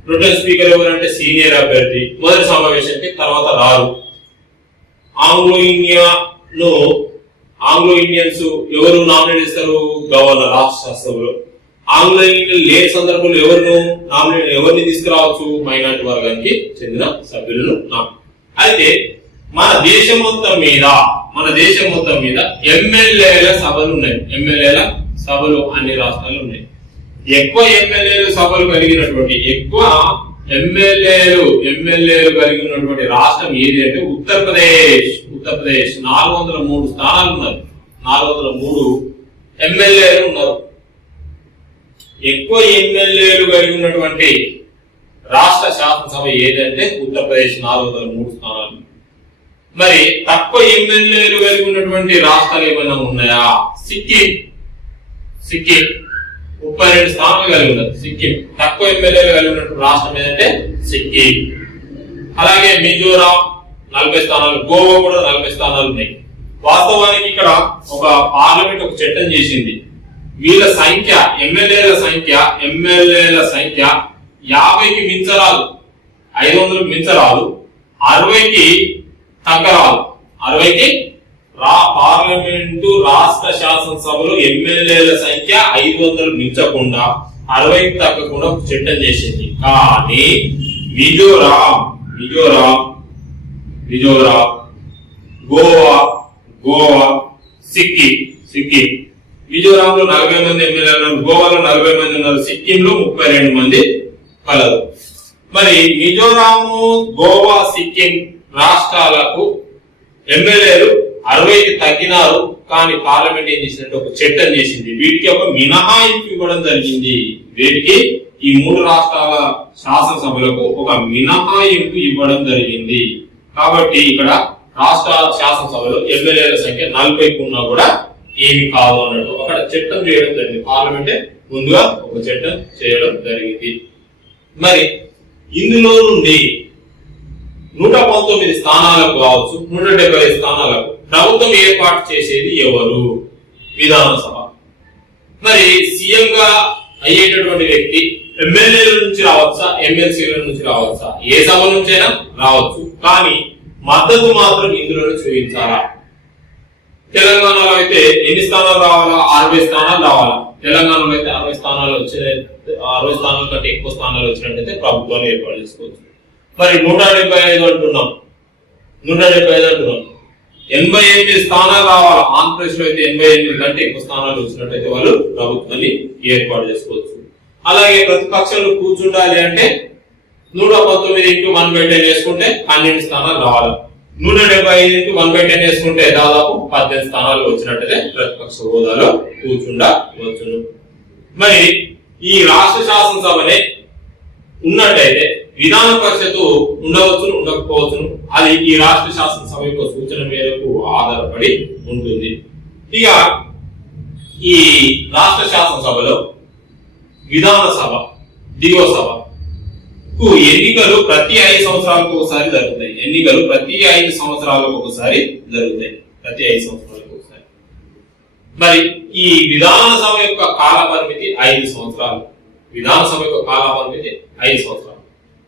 ప్రొటెం స్పీకర్ ఎవరంటే సీనియర్ అభ్యర్థి. మొదటి సమావేశానికి తర్వాత రారు. ఆంగ్లో ఇండియన్స్ ఎవరు నామినేట్ చేస్తారు? గవర్నర్ రాష్ట్ర శాసనసభలో. ఆంగ్లో ఇండియన్ లేని సందర్భంలో ఎవరిని తీసుకురావచ్చు? మైనారిటీ వర్గానికి చెందిన సభ్యులను. అయితే మన దేశం మొత్తం మీద ఎమ్మెల్యేల సభలు ఉన్నాయి. ఎమ్మెల్యేల సభలు అన్ని రాష్ట్రాలు ఉన్నాయి. ఎక్కువ ఎమ్మెల్యేలు సభలు కలిగినటువంటి ఎమ్మెల్యేలు కలిగినటువంటి రాష్ట్రం ఏది అంటే ఉత్తరప్రదేశ్. 403 స్థానాలు ఉన్నారు. 403 ఎమ్మెల్యేలు ఉన్నారు. ఎక్కువ ఎమ్మెల్యేలు కలిగి ఉన్నటువంటి రాష్ట్ర శాసనసభ ఏదంటే ఉత్తరప్రదేశ్. 403 స్థానాలు. మరి తక్కువ ఎమ్మెల్యేలు కలిగి ఉన్నటువంటి రాష్ట్రాలు ఏమైనా ఉన్నాయా? సిక్కిం 32 స్థానాలు కలిగి ఉన్నది. సిక్కిం తక్కువ ఎమ్మెల్యేలు కలిగి ఉన్నటువంటి రాష్ట్రం ఏదంటే సిక్కిం. అలాగే మిజోరాం 40 స్థానాలు, గోవా కూడా 40 స్థానాలు ఉన్నాయి. వాస్తవానికి ఇక్కడ ఒక పార్లమెంట్ ఒక చట్టం చేసింది. వీళ్ళ సంఖ్య ఎమ్మెల్యేల సంఖ్య 50కి మించరాదు, 500కి మించరాదు, 60కి తగ్గరాదు. 60కి పార్లమెంటు రాష్ట్ర శాసనసభలో ఎమ్మెల్యేల సంఖ్య 500 మించకుండా 60కి తగ్గకుండా ఒక చట్టం చేసింది. కానీ మిజోరాం, గోవా, సిక్కిం మిజోరాంలో 40 మంది ఎమ్మెల్యేలు ఉన్నారు, గోవాలో 40 మంది ఉన్నారు, సిక్కింలో 32 మంది కలరు. మరి మిజోరాము, గోవా, సిక్కిం రాష్ట్రాలకు ఎమ్మెల్యేలు 60కి తగ్గినారు. కానీ పార్లమెంట్ ఏం చేసిందంటే ఒక చట్టం చేసింది, వీటికి ఒక మినహాయింపు ఇవ్వడం జరిగింది. వీటికి ఈ 3 రాష్ట్రాల శాసనసభలకు ఒక మినహాయింపు ఇవ్వడం జరిగింది. కాబట్టి ఇక్కడ రాష్ట్ర శాసనసభలో ఎమ్మెల్యేల సంఖ్య 40కి ఉన్నా కూడా ఏమి కాదు అన్నట్టు అక్కడ చట్టం చేయడం జరిగింది. పార్లమెంటే ముందుగా ఒక చట్టం చేయడం జరిగింది. మరి ఇందులో నుండి 119 స్థానాలకు కావచ్చు, 175 స్థానాలకు ప్రభుత్వం ఏర్పాటు చేసేది ఎవరు? విధానసభ. మరి సీఎం గా అయ్యేటటువంటి వ్యక్తి ఎమ్మెల్యేల నుంచి రావచ్చా, ఎమ్మెల్సీల నుంచి రావచ్చా? ఏ సభ నుంచైనా రావచ్చు. కానీ మద్దతు మాత్రం ఇందులోనే చూపించాలా? తెలంగాణలో అయితే ఎన్ని స్థానాలు రావాలా? 60 స్థానాలు రావాలా. తెలంగాణలో అయితే 60 స్థానాలు వచ్చే 60 స్థానాల కంటే ఎక్కువ స్థానాలు వచ్చినట్టయితే ప్రభుత్వాన్ని ఏర్పాటు చేసుకోవచ్చు. మరి 175 అంటున్నాం, 88 స్థానాలు రావాలా. ఆంధ్రప్రదేశ్ లో అయితే 88 కంటే ఎక్కువ స్థానాలు వచ్చినట్టయితే వాళ్ళు ప్రభుత్వాన్ని ఏర్పాటు చేసుకోవచ్చు. అలాగే ప్రతిపక్షంలో కూర్చుండాలి అంటే 119 ఇంటూ 1/10 వేసుకుంటే 12 స్థానాలు రావాలి. 175 ఇంటూ 1/10 వేసుకుంటే దాదాపు 18 స్థానాలు వచ్చినట్టయితే ప్రతిపక్ష హోదాలో కూర్చుండవచ్చును. మరి ఈ రాష్ట్ర శాసనసభనే ఉన్నట్టయితే విధాన పరిషత్తు ఉండవచ్చును, ఉండకపోవచ్చును. అది ఈ రాష్ట్ర శాసనసభ యొక్క సూచన మేరకు ఆధారపడి ఉంటుంది. ఇక ఈ రాష్ట్ర శాసనసభలో విధాన సభ, దిగువ సభకు ఎన్నికలు ప్రతి 5 సంవత్సరాలకు ఒకసారి జరుగుతాయి. ప్రతి 5 సంవత్సరాలకు ఒకసారి జరుగుతాయి. మరి ఈ విధాన సభ యొక్క కాల పరిమితి 5 సంవత్సరాలు.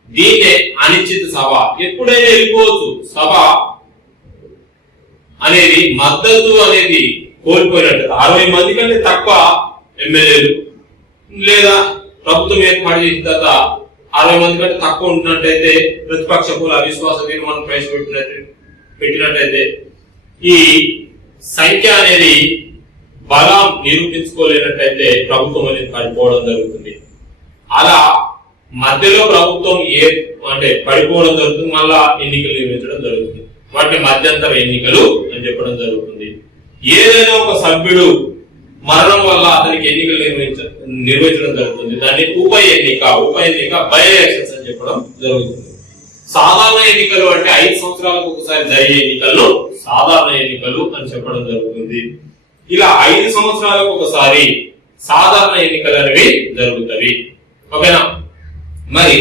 దీన్నే అనిశ్చిత సభ. ఎప్పుడైనా వెళ్ళిపోవచ్చు. సభ అనేది మద్దతు అనేది కోల్పోయినట్టు 60 మంది కంటే తక్కువ ఎమ్మెల్యేలు లేదా ప్రభుత్వం ఏర్పాటు చేసిన తర్వాత 60 మంది కంటే తక్కువ ఉంటున్నట్టయితే ప్రతిపక్షకులు అవిశ్వాస తీర్మానం ప్రవేశపెట్టినట్టయితే ఈ సంఖ్య అనేది బలం నిరూపించుకోలేనట్టయితే ప్రభుత్వం అనేది పడిపోవడం జరుగుతుంది. అలా మధ్యలో ప్రభుత్వం పడిపోవడం జరుగుతుంది, మళ్ళా ఎన్నికలు నిర్వహించడం జరుగుతుంది. వాటిని మధ్యంతర ఎన్నికలు అని చెప్పడం జరుగుతుంది. ఏదైనా ఒక సభ్యుడు మరణం వల్ల అతనికి ఎన్నికలు నిర్వహించడం జరుగుతుంది. దాన్ని ఉప ఎన్నిక బై ఎలక్షన్స్ అని చెప్పడం జరుగుతుంది. సాధారణ ఎన్నికలు అంటే 5 సంవత్సరాలకు ఒకసారి జరిగే ఎన్నికలను సాధారణ ఎన్నికలు అని చెప్పడం జరుగుతుంది. ఇలా 5 సంవత్సరాలకు ఒకసారి సాధారణ ఎన్నికలు అనేవి జరుగుతాయి. ఓకేనా? మరి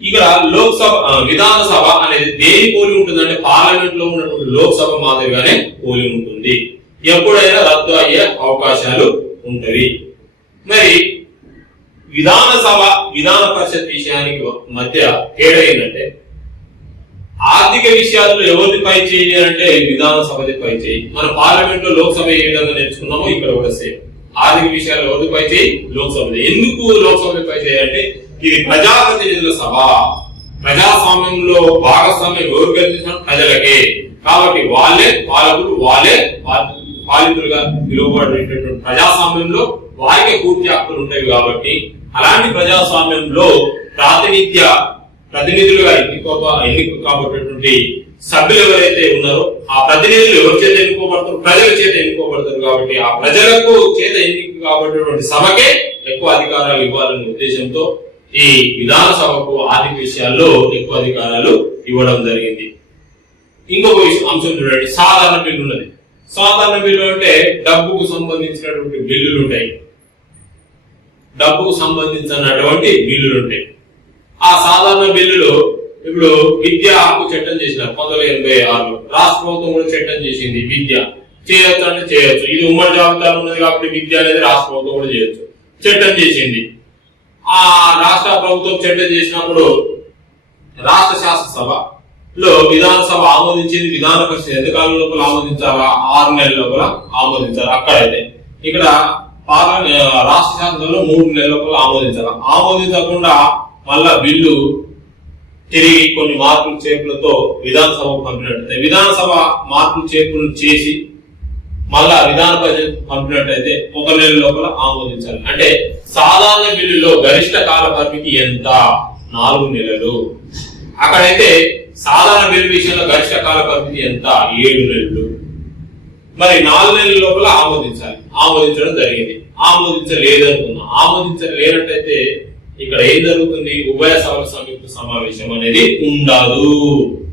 ఇక్కడ లోక్సభ, విధాన సభ అనేది దేని పోలి ఉంటుందంటే పార్లమెంట్ లో ఉన్నటువంటి లోక్సభ మాదిరిగానే పోలి ఉంటుంది. ఎప్పుడైనా రద్దు అయ్యే అవకాశాలు ఉంటవి. మరి విధాన సభ, విధాన పరిషత్ విషయానికి మధ్య తేడా ఏంటంటే ఆర్థిక విషయాల్లో ఎవరిది పై చేయి అంటే విధాన సభది పై చేయి. మన పార్లమెంట్ లో లోక్సభ ఏ విధంగా నేర్చుకున్నామో ఇక్కడ కూడా సేమ్. ఆర్థిక విషయాల్లో ఎవరిది పై చేయి? లోక్సభది. ఎందుకు లోక్సభ పై చేయి అంటే ఇది ప్రజాప్రతినిధుల సభ. ప్రజాస్వామ్యంలో భాగస్వామ్యం ఎవరు కల్పించిన ప్రజలకే. కాబట్టి వాళ్ళే పాలకులు, వాళ్ళే పాలితులుగా పిలువబడేటటువంటి ప్రజాస్వామ్యంలో వారికి పూర్తి హక్కులు ఉంటాయి. కాబట్టి అలాంటి ప్రజాస్వామ్యంలో ప్రతినిధులుగా ఎన్నిక కాబట్టేటువంటి సభ్యులు ఎవరైతే ఉన్నారో ఆ ప్రతినిధులు ఎవరి చేత ఎన్నుకోబడతారు? ప్రజల చేత ఎన్నుకోబడతారు. కాబట్టి ఆ ప్రజలకు చేత ఎన్నిక కాబట్టేటువంటి సభకే ఎక్కువ అధికారాలు ఇవ్వాలనే ఉద్దేశంతో ఈ విధాన సభకు ఆర్థిక విషయాల్లో ఎక్కువ అధికారాలు ఇవ్వడం జరిగింది. ఇంకొక అంశం చూడండి, సాధారణ బిల్లు ఉన్నది. సాధారణ బిల్లు అంటే డబ్బుకు సంబంధించినటువంటి బిల్లులు ఉంటాయి, డబ్బుకు సంబంధించినటువంటి బిల్లులు ఉంటాయి. ఆ సాధారణ బిల్లులు ఇప్పుడు విద్యా హక్కు చట్టం చేసినారు 1986లో. రాష్ట్ర ప్రభుత్వం కూడా చట్టం చేసింది, విద్య చేయొచ్చు అంటే చేయొచ్చు. ఇది ఉమ్మడి జాబితాలో ఉన్నది కాబట్టి విద్య అనేది రాష్ట్ర ప్రభుత్వం కూడా చేయొచ్చు, చట్టం చేసింది. ఆ రాష్ట్ర ప్రభుత్వం చట్టం చేసినప్పుడు రాష్ట్ర శాసనసభలో విధానసభ ఆమోదించింది. విధాన పరిషత్ ఎంతకాలం లోపల ఆమోదించాలా? 6 నెలల లోపల ఆమోదించాలి. అక్కడైతే ఇక్కడ రాష్ట్ర శాసనసభలో 3 నెలల లోపల ఆమోదించాలి. ఆమోదించకుండా మళ్ళా బిల్లు తిరిగి కొన్ని మార్పులు చేర్పులతో విధానసభకు పంపినట్టయితే, విధానసభ మార్పులు చేర్పులు చేసి మళ్ళా విధాన పరిషత్ పంపినట్టయితే 1 నెల లోపల ఆమోదించాలి. అంటే సాధారణ బిల్లులో గరిష్ట కాల పరిమితి ఎంత? 4 నెలలు. అక్కడైతే సాధారణ బిల్లు విషయంలో గరిష్ట కాల పరిమితి ఎంత? 7 నెలలు. మరి 4 నెలల లోపల ఆమోదించాలి. ఆమోదించడం జరిగింది. ఆమోదించలేదనుకున్నా, ఆమోదించలేనట్టయితే ఇక్కడ ఏం జరుగుతుంది? ఉభయ సభల సంయుక్త సమావేశం అనేది ఉండదు.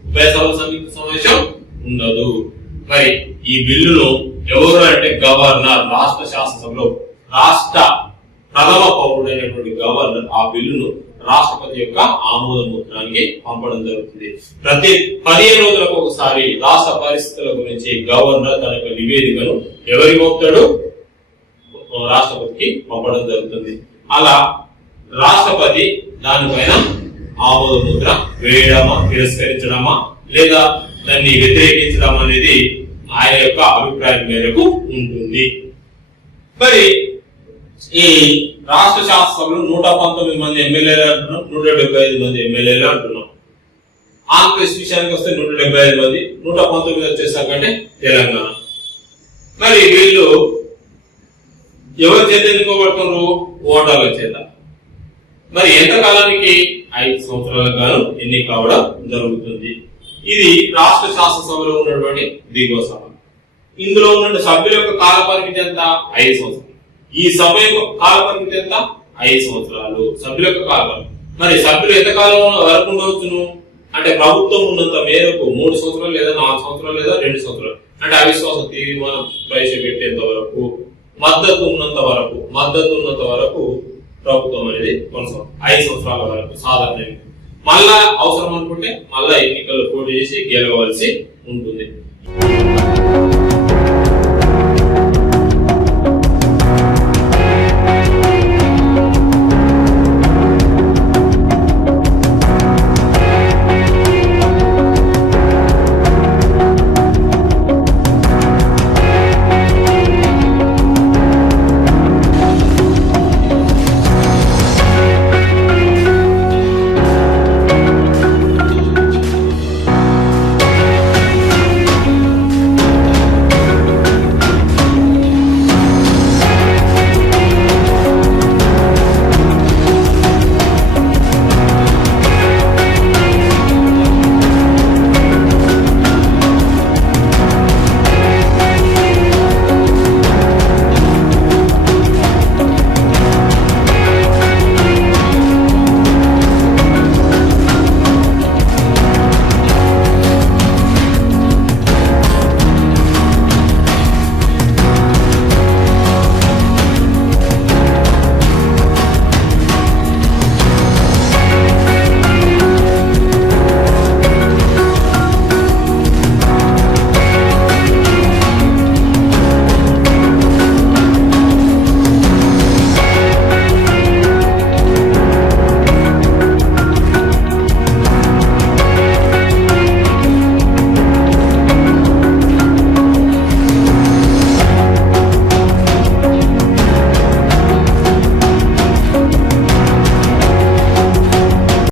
ఉభయ సభల సంయుక్త సమావేశం ఉండదు. మరి ఈ బిల్లును ఎవరు అంటే గవర్నర్, రాష్ట్ర శాసనసభలో రాష్ట్ర ప్రథమ పౌరుడైనటువంటి గవర్నర్ ఆ బిల్లును రాష్ట్రపతి యొక్క ఆమోద ముద్రానికి పంపడం జరుగుతుంది. ప్రతి 15 రోజులకు ఒకసారి రాష్ట్ర పరిస్థితుల గురించి గవర్నర్ తన యొక్క నివేదికను ఎవరికి పంపుతాడు? రాష్ట్రపతికి పంపడం జరుగుతుంది. అలా రాష్ట్రపతి దానిపైన ఆమోద ముద్ర వేయడమా, తిరస్కరించడమా, లేదా దాన్ని వ్యతిరేకించడం అనేది ఆయన యొక్క అభిప్రాయం మేరకు ఉంటుంది. మరి ఈ రాష్ట్ర శాసనసభలో 119 మంది ఎమ్మెల్యేలు అంటున్నాం, 175 మంది ఎమ్మెల్యేలు అంటున్నాం. ఆంధ్రప్రదేశ్ విషయానికి వస్తే 175 మంది, 119 వచ్చేసాకంటే తెలంగాణ. మరి వీళ్ళు ఎవరి చేత ఎన్నుకోబడుతున్నారు? ఓటర్ల చేత. మరి ఎంతకాలానికి? 5 సంవత్సరాలకు గాను ఎన్నిక కావడం జరుగుతుంది. ఇది రాష్ట్ర శాసనసభలో ఉన్నటువంటి దిగువ సభ. ఇందులో ఉన్న సభ్యుల యొక్క కాల పరిమితి ఎంత? 5 సంవత్సరాలు. ఈ సభ యొక్క కాల పరిమితి ఎంత? 5 సంవత్సరాలు సభ్యుల యొక్క కాల పరిమితి. మరి సభ్యులు ఎంతకాలం వరకు ఉండవచ్చును అంటే ప్రభుత్వం ఉన్నంత మేరకు 3 సంవత్సరాలు లేదా 4 సంవత్సరాలు లేదా 2 సంవత్సరాలు, అంటే అవిశ్వాస తీర్మానం ప్రవేశపెట్టేంత వరకు, మద్దతు ఉన్నంత వరకు ప్రభుత్వం అనేది కొనసాగుతుంది. 5 సంవత్సరాల వరకు సాధారణ. మళ్ళా అవసరం అనుకుంటే మళ్ళా ఎన్నికల్లో పోటీ చేసి గెలవలసి ఉంటుంది.